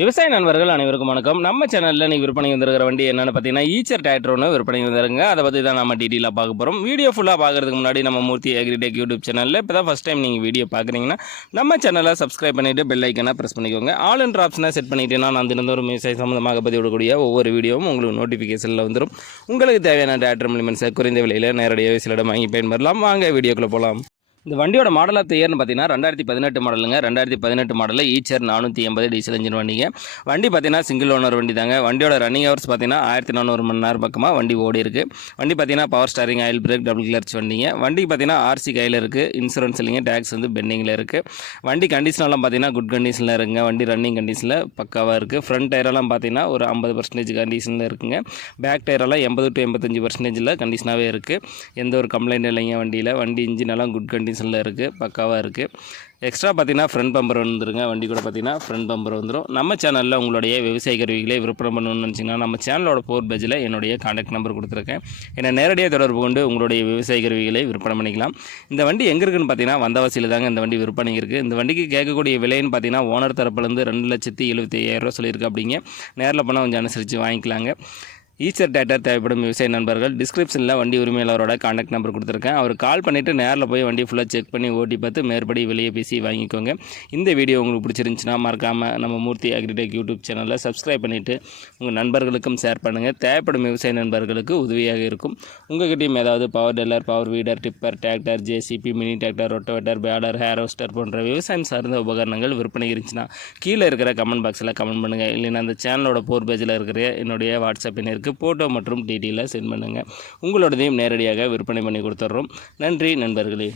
விவசாய நண்பர்கள் அனைவருக்கும் வணக்கம். நம்ம சேனலில் நீங்கள் விற்பனை வந்திருக்கிற வண்டி என்னென்னு பார்த்தீங்கன்னா ஈச்சர் டிராக்டர் ஒன்று விற்பனை வந்துருங்க. அதை பற்றி தான் நம்ம டீட்டெயிலாக பார்க்க போகிறோம். வீடியோ ஃபுல்லாக பார்க்குறதுக்கு முன்னாடி நம்ம மூர்த்தி அக்ரிடெக் யூடியூப் சேனலில் இப்போ தான் ஃபஸ்ட் டைம் நீங்கள் வீடியோ பார்க்குறீங்கன்னா நம்ம சேனலை சப்ஸ்கிரைப் பண்ணிவிட்டு பெல் ஐக்கனை ப்ரெஸ் பண்ணிக்கோங்க. ஆல் என்ற ஆப்ஷனை செட் பண்ணிட்டீங்கன்னா நான் தினந்தோறும் விவசாய சம்மந்தமாக பதிவிடக்கூடிய ஒவ்வொரு வீடியோவும் உங்களுக்கு நோட்டிஃபிகேஷனில் வந்துடும். உங்களுக்கு தேவையான டிராக்டர் இம்ப்ளிமெண்ட்ஸை குறைந்த விலையில் நேரடியாக விவசாயிடம் வாங்கி பயன்பெறலாம். வாங்க வீடியோக்குள்ளே போகலாம். இந்த வண்டியோட மாடல் ஆஃப் த இயர்னு பார்த்தீங்கன்னா 2018 மாடலுங்க. 2018 மாடலில் ஈச்சர் 480 டீசல் இன்ஜின் வண்டிங்க. வண்டி பார்த்தீங்கன்னா சிங்கிள் ஓனர் வண்டி தாங்க. வண்டியோட ரன்னிங் ஹவர்ஸ் பார்த்தீங்கன்னா 1400 மணி நேரம் பக்கமாக வண்டி ஓடி இருக்குது. வண்டி பார்த்தீங்கன்னா power steering, oil brake, double clutch வண்டிங்க. வண்டிக்கு பார்த்தீங்கன்னா ஆர்சி கையில் இருக்குது, இன்சூரன்ஸ் இல்லைங்க, டேக்ஸ் வந்து பெண்டிங்கில் இருக்குது. வண்டி கண்டிஷனெல்லாம் பார்த்தீங்கன்னா குட் கண்டிஷனில் இருக்குங்க. வண்டி ரன்னிங் கண்டிஷனில் பக்காவாக இருக்குது. ஃப்ரண்ட் டயரெல்லாம் பார்த்தீங்கன்னா ஒரு 50% கண்டிஷனில் இருக்குங்க. பேக் டயரெல்லாம் 80 to 85% கண்டிஷனாகவே இருக்குது. எந்த ஒரு கம்ப்ளைண்ட் இல்லைங்க வண்டியில். வண்டி இன்ஜினெல்லாம் குட் கண்டிஷனில் இருக்குது, பக்காவாக இருக்குது. எக்ஸ்ட்ரா பார்த்தீங்கன்னா ஃப்ரண்ட் பம்பர் வந்துருங்க. வண்டி கூட பார்த்தீங்கன்னா ஃப்ரண்ட் பம்பர் வந்துடும். நம்ம சேனலில் உங்களுடைய விவசாய கருவிகளை விற்பனை பண்ணணும்னு நினச்சிங்கன்னா நம்ம சேனலோட 4 பேஜில் என்னுடைய கான்டாக்ட் நம்பர் கொடுத்துருக்கேன். என்னை நேரடியாக தொடர்பு கொண்டு உங்களுடைய விவசாய கருவிகளை விற்பனை பண்ணிக்கலாம். இந்த வண்டி எங்கே இருக்குன்னு பார்த்தீங்கன்னா வந்தவாசியில் தாங்க இந்த வண்டி விற்பனை இருக்குது. இந்த வண்டிக்கு கேட்கக்கூடிய விலைன்னு பார்த்தீங்கன்னா ஓனர் தரப்புலேருந்து 2,75,000 சொல்லியிருக்கு. அப்படிங்க நேரில் போனால் கொஞ்சம் அனுசரித்து வாங்கிக்கலாங்க. ஈச்சர் டிராக்டர் தேவைப்படும் விவசாய நண்பர்கள் டிஸ்கிரிப்ஷனில் வண்டி உரிமையாளரோட கான்டாக்ட் நம்பர் கொடுத்துருக்கேன். அவர் கால் பண்ணிவிட்டு நேரில் போய் வண்டி ஃபுல்லாக செக் பண்ணி ஓட்டி பார்த்து மேற்படி வெளியே பேசி வாங்கிக்கோங்க. இந்த வீடியோ உங்களுக்கு பிடிச்சிருந்துச்சுன்னா மறக்காமல் நம்ம மூர்த்தி அக்ரிடெக் யூடியூப் சேனலில் சப்ஸ்கிரைப் பண்ணிவிட்டு உங்கள் நண்பர்களுக்கும் ஷேர் பண்ணுங்கள். தேவைப்படும் விவசாய நண்பர்களுக்கு உதவியாக இருக்கும். உங்கள்கிட்டையும் ஏதாவது power tiller, power weeder, tipper, tractor, JCB, mini tractor, rotavator, baler, ஹேரோஸ்டர் போன்ற விவசாயம் சார்ந்த உபகரணங்கள் விற்பனை இருந்துச்சுன்னா கீழே இருக்கிற கமெண்ட் பாக்ஸில் கமெண்ட் பண்ணுங்கள். இல்லைன்னா அந்த சேனலோட 4 பேஜில் இருக்கிற என்னுடைய வாட்ஸ்அப் எண்ணிற்கு போட்டோ மற்றும் டீட்டெயிலாக சென்ட் பண்ணுங்கள். உங்களோடதையும் நேரடியாக விற்பனை பண்ணி கொடுத்துட்றோம். நன்றி நண்பர்களே.